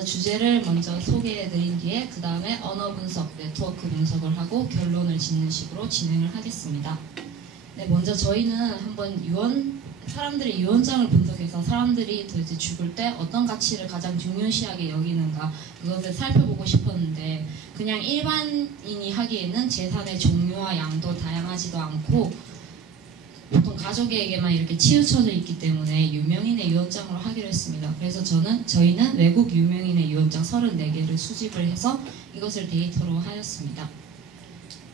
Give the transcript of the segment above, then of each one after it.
먼저 주제를 먼저 소개해드린 뒤에 그 다음에 언어 분석, 네트워크 분석을 하고 결론을 짓는 식으로 진행을 하겠습니다. 네, 먼저 저희는 한번 사람들의 유언장을 분석해서 사람들이 도대체 죽을 때 어떤 가치를 가장 중요시하게 여기는가 그것을 살펴보고 싶었는데 그냥 일반인이 하기에는 재산의 종류와 양도 다양하지도 않고 보통 가족에게만 이렇게 치우쳐져 있기 때문에 유명인의 유언장으로 하기로 했습니다. 그래서 저희는 외국 유명인의 유언장 34개를 수집을 해서 이것을 데이터로 하였습니다.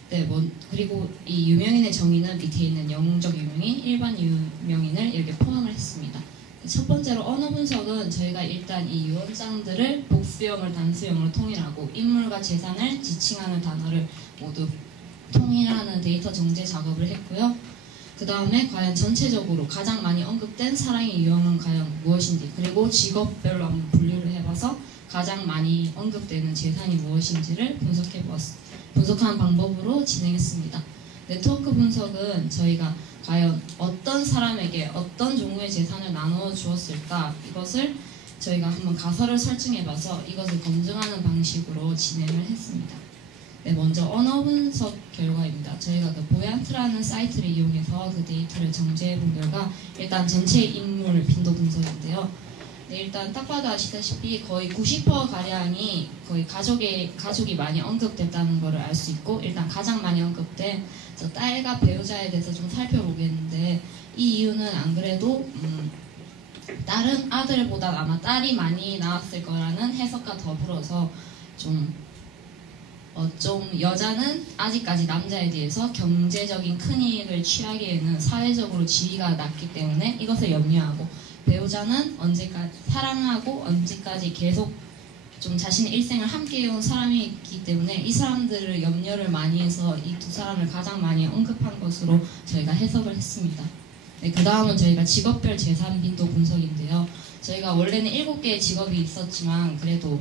네, 그리고 이 유명인의 정의는 밑에 있는 영웅적 유명인, 일반 유명인을 이렇게 포함을 했습니다. 첫 번째로 언어 분석은 저희가 일단 이 유언장들을 복수형을 단수형으로 통일하고 인물과 재산을 지칭하는 단어를 모두 통일하는 데이터 정제 작업을 했고요. 그 다음에 과연 전체적으로 가장 많이 언급된 사랑의 유형은 과연 무엇인지 그리고 직업별로 한번 분류를 해봐서 가장 많이 언급되는 재산이 무엇인지를 분석하는 방법으로 진행했습니다. 네트워크 분석은 저희가 과연 어떤 사람에게 어떤 종류의 재산을 나누어 주었을까 이것을 저희가 한번 가설을 설정해봐서 이것을 검증하는 방식으로 진행을 했습니다. 네, 먼저 언어 분석 결과입니다. 저희가 그 보얀트라는 사이트를 이용해서 그 데이터를 정제해본 결과 일단 전체 인물 빈도 분석인데요. 네, 일단 딱 봐도 아시다시피 거의 90%가량이 거의 가족이 많이 언급됐다는 것을 알 수 있고 일단 가장 많이 언급된 딸과 배우자에 대해서 좀 살펴보겠는데 이 이유는 안 그래도 다른 아들보다 아마 딸이 많이 나왔을 거라는 해석과 더불어서 좀 여자는 아직까지 남자에 대해서 경제적인 큰 이익을 취하기에는 사회적으로 지위가 낮기 때문에 이것을 염려하고 배우자는 사랑하고 언제까지 계속 좀 자신의 일생을 함께 해온 사람이기 때문에 이 사람들을 염려를 많이 해서 이 두 사람을 가장 많이 언급한 것으로 저희가 해석을 했습니다. 네, 그 다음은 저희가 직업별 재산 빈도 분석인데요. 저희가 원래는 7개의 직업이 있었지만 그래도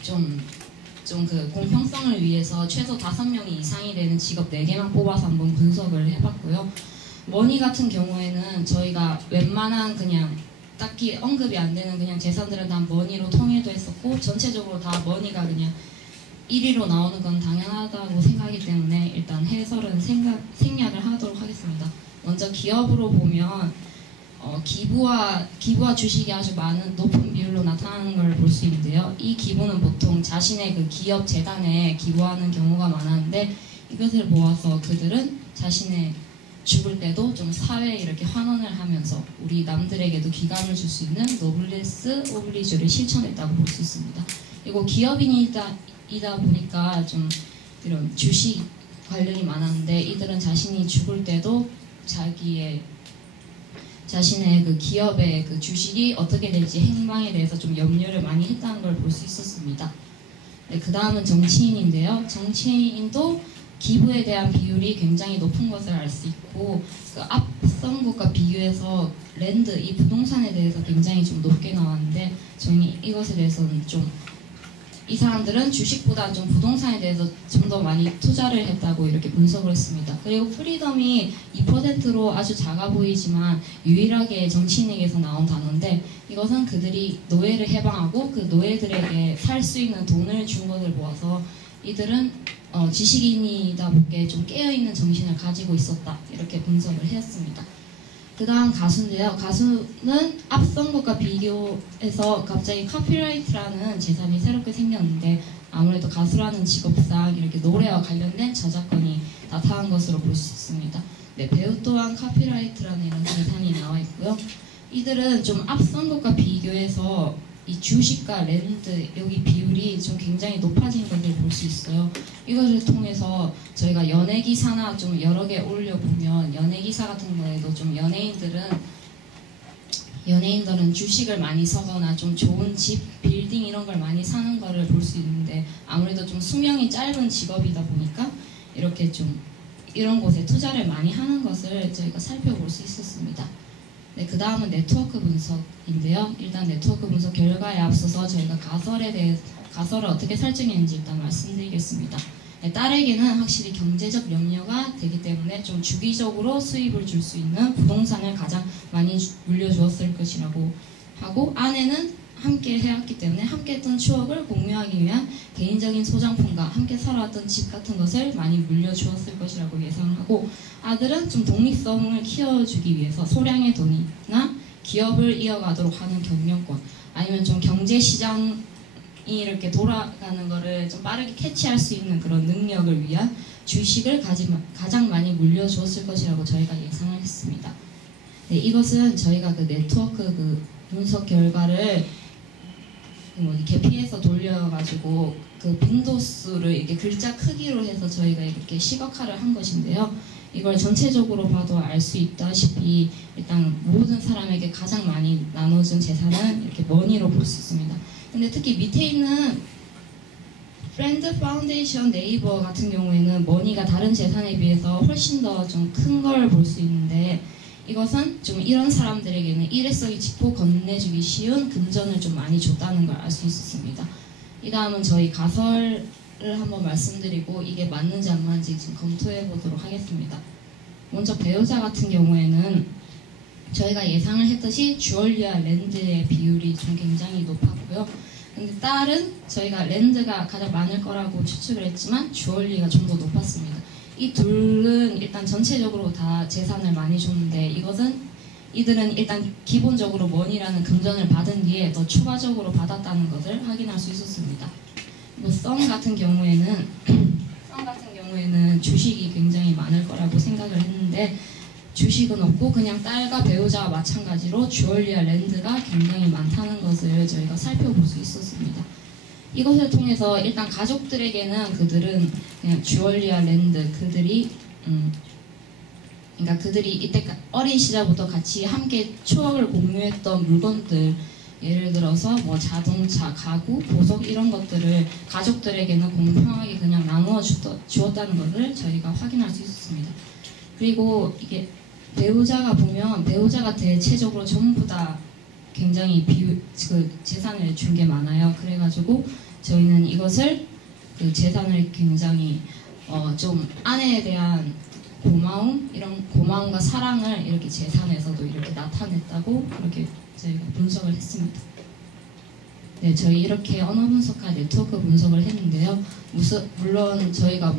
좀 그 공평성을 위해서 최소 5명이 이상이 되는 직업 4개만 뽑아서 한번 분석을 해봤고요. 머니 같은 경우에는 저희가 웬만한 그냥 딱히 언급이 안 되는 그냥 재산들은 다 머니로 통일도 했었고 전체적으로 다 머니가 그냥 1위로 나오는 건 당연하다고 생각하기 때문에 일단 해설은 생략을 하도록 하겠습니다. 먼저 기업으로 보면 기부와 주식이 아주 높은 비율로 나타나는 걸 볼 수 있는데요. 이 기부는 보통 자신의 그 기업 재단에 기부하는 경우가 많았는데 이것을 보아서 그들은 자신의 죽을 때도 좀 사회에 이렇게 환원을 하면서 우리 남들에게도 귀감을 줄 수 있는 노블레스 오블리주를 실천했다고 볼 수 있습니다. 그리고 기업인이다 보니까 좀 이런 주식 관련이 많았는데 이들은 자신이 죽을 때도 자신의 그 기업의 그 주식이 어떻게 될지 행방에 대해서 좀 염려를 많이 했다는 걸 볼 수 있었습니다. 네, 그 다음은 정치인인데요. 정치인도 기부에 대한 비율이 굉장히 높은 것을 알 수 있고 그 앞선 것과 비교해서 랜드, 이 부동산에 대해서 굉장히 좀 높게 나왔는데 저희는 이것에 대해서는 좀 이 사람들은 주식보다 좀 부동산에 대해서 좀 더 많이 투자를 했다고 이렇게 분석을 했습니다. 그리고 프리덤이 2%로 아주 작아 보이지만 유일하게 정치인에게서 나온 단어인데 이것은 그들이 노예를 해방하고 그 노예들에게 살 수 있는 돈을 준 것을 보아서 이들은 지식인이다 보게 좀 깨어있는 정신을 가지고 있었다 이렇게 분석을 했습니다. 그 다음 가수인데요. 가수는 앞선 것과 비교해서 갑자기 카피라이트라는 재산이 새롭게 생겼는데 아무래도 가수라는 직업상 이렇게 노래와 관련된 저작권이 나타난 것으로 볼 수 있습니다. 네, 배우 또한 카피라이트라는 이런 재산이 나와 있고요. 이들은 좀 앞선 것과 비교해서 이 주식과 랜드 여기 비율이 좀 굉장히 높아진 것을 볼 수 있어요. 이것을 통해서 저희가 연예 기사나 좀 여러 개 올려보면 연예 기사 같은 거에도 좀 연예인들은 주식을 많이 사거나 좀 좋은 집, 빌딩 이런 걸 많이 사는 거를 볼 수 있는데 아무래도 좀 수명이 짧은 직업이다 보니까 이렇게 좀 이런 곳에 투자를 많이 하는 것을 저희가 살펴볼 수 있었습니다. 네, 그 다음은 네트워크 분석인데요. 일단 네트워크 분석 결과에 앞서서 저희가 가설을 어떻게 설정했는지 일단 말씀드리겠습니다. 네, 딸에게는 확실히 경제적 염려가 되기 때문에 좀 주기적으로 수입을 줄 수 있는 부동산을 가장 많이 물려주었을 것이라고 하고 아내는 함께 해왔기 때문에 함께 했던 추억을 공유하기 위한 개인적인 소장품과 함께 살아왔던 집 같은 것을 많이 물려주었을 것이라고 예상하고, 아들은 좀 독립성을 키워주기 위해서 소량의 돈이나 기업을 이어가도록 하는 경영권, 아니면 좀 경제시장이 이렇게 돌아가는 거를 좀 빠르게 캐치할 수 있는 그런 능력을 위한 주식을 가장 많이 물려주었을 것이라고 저희가 예상을 했습니다. 네, 이것은 저희가 그 네트워크 그 분석 결과를 개피해서 돌려가지고 그 빈도수를 이렇게 글자 크기로 해서 저희가 이렇게 시각화를 한 것인데요. 이걸 전체적으로 봐도 알 수 있다시피 일단 모든 사람에게 가장 많이 나눠준 재산은 이렇게 머니로 볼 수 있습니다. 근데 특히 밑에 있는 프렌드 파운데이션 네이버 같은 경우에는 머니가 다른 재산에 비해서 훨씬 더 좀 큰 걸 볼 수 있는데, 이것은 좀 이런 사람들에게는 일회성이 짚고 건네주기 쉬운 금전을 좀 많이 줬다는 걸 알 수 있었습니다. 이 다음은 저희 가설을 한번 말씀드리고 이게 맞는지 안 맞는지 지금 검토해 보도록 하겠습니다. 먼저 배우자 같은 경우에는 저희가 예상을 했듯이 주얼리와 랜드의 비율이 좀 굉장히 높았고요. 근데 딸은 저희가 랜드가 가장 많을 거라고 추측을 했지만 주얼리가 좀 더 높았습니다. 이 둘은 일단 전체적으로 다 재산을 많이 줬는데, 이들은 일단 기본적으로 머니라는 금전을 받은 뒤에 더 추가적으로 받았다는 것을 확인할 수 있었습니다. 썸 같은 경우에는 주식이 굉장히 많을 거라고 생각을 했는데, 주식은 없고 그냥 딸과 배우자와 마찬가지로 주얼리와 랜드가 굉장히 많다는 것을 저희가 살펴볼 수 있었습니다. 이것을 통해서 일단 가족들에게는 그들은 그냥 주얼리와 랜드, 그들이 이때 어린 시절부터 같이 함께 추억을 공유했던 물건들, 예를 들어서 뭐 자동차, 가구, 보석 이런 것들을 가족들에게는 공평하게 그냥 나누어 주었다는 것을 저희가 확인할 수 있었습니다. 그리고 이게 배우자가 보면 배우자가 대체적으로 전부 다 굉장히 재산을 준 게 많아요. 그래가지고 저희는 이것을 그 재산을 굉장히 좀 아내에 대한 이런 고마움과 사랑을 이렇게 재산에서도 이렇게 나타냈다고 그렇게 저희가 분석을 했습니다. 네, 저희 이렇게 언어 분석과 네트워크 분석을 했는데요. 물론 저희가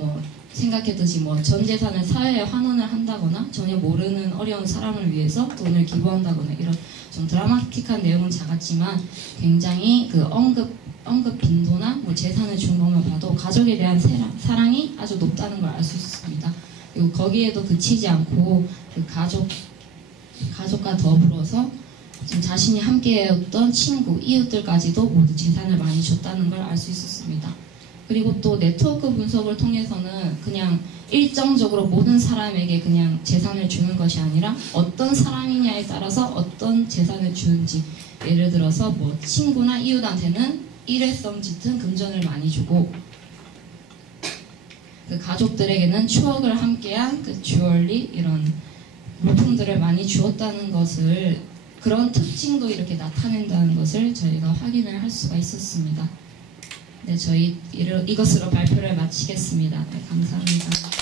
생각했듯이 전 재산을 사회에 환원을 한다거나 전혀 모르는 어려운 사람을 위해서 돈을 기부한다거나 이런 좀 드라마틱한 내용은 작았지만, 굉장히 그 언급 빈도나 재산을 준 것만 봐도 가족에 대한 사랑이 아주 높다는 걸 알 수 있습니다. 그리고 거기에도 그치지 않고 그 가족과 더불어서 지금 자신이 함께했던 친구, 이웃들까지도 모두 재산을 많이 줬다는 걸 알 수 있었습니다. 그리고 또 네트워크 분석을 통해서는 그냥 일정적으로 모든 사람에게 그냥 재산을 주는 것이 아니라 어떤 사람이냐에 따라서 어떤 재산을 주는지, 예를 들어서 친구나 이웃한테는 일회성 짙은 금전을 많이 주고, 그 가족들에게는 추억을 함께한 그 주얼리 이런 물품들을 많이 주었다는 것을, 그런 특징도 이렇게 나타낸다는 것을 저희가 확인을 할 수가 있었습니다. 네, 저희 이것으로 발표를 마치겠습니다. 네, 감사합니다.